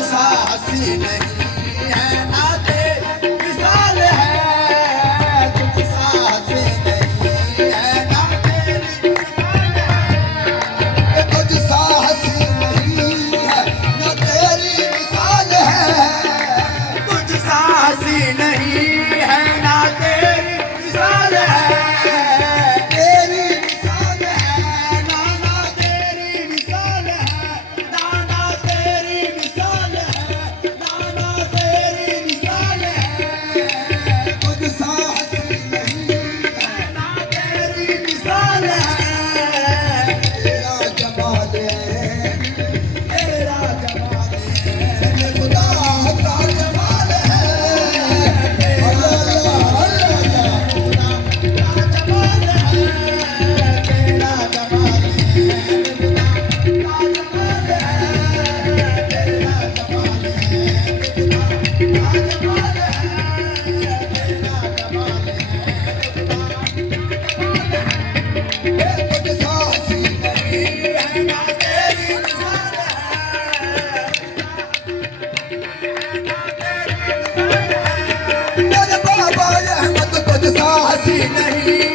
तुझसा हंसी नहीं है ना तेरी मिसाल है, तुझसा हंसी नहीं है ना तेरी मिसाल है, तुझसा हंसी नहीं है ना तेरी मिसाल है, तुझसा हंसी नहीं है ना तेरी मिसाल है, तेरी मिसाल है नाना तेरी मिसाल है, नाना तेरी मिसाल है, नाना तेरी मिसाल है, तुझसा हंसी नहीं है ना तेरी मिसाल है, तेरा जमाल है, तेरा जमाल है, खुदा का जमाल है, अल्लाह अल्लाह खुदा का जमाल है, तेरा जमाल है, खुदा का जमाल है, तेरा जमाल है, खुदा का जमाल है, तेरा जमाल है, तुझसा हंसी नहीं है ना तेरी मिसाल है, मेरे बाबा अहमद तुझसा हंसी नहीं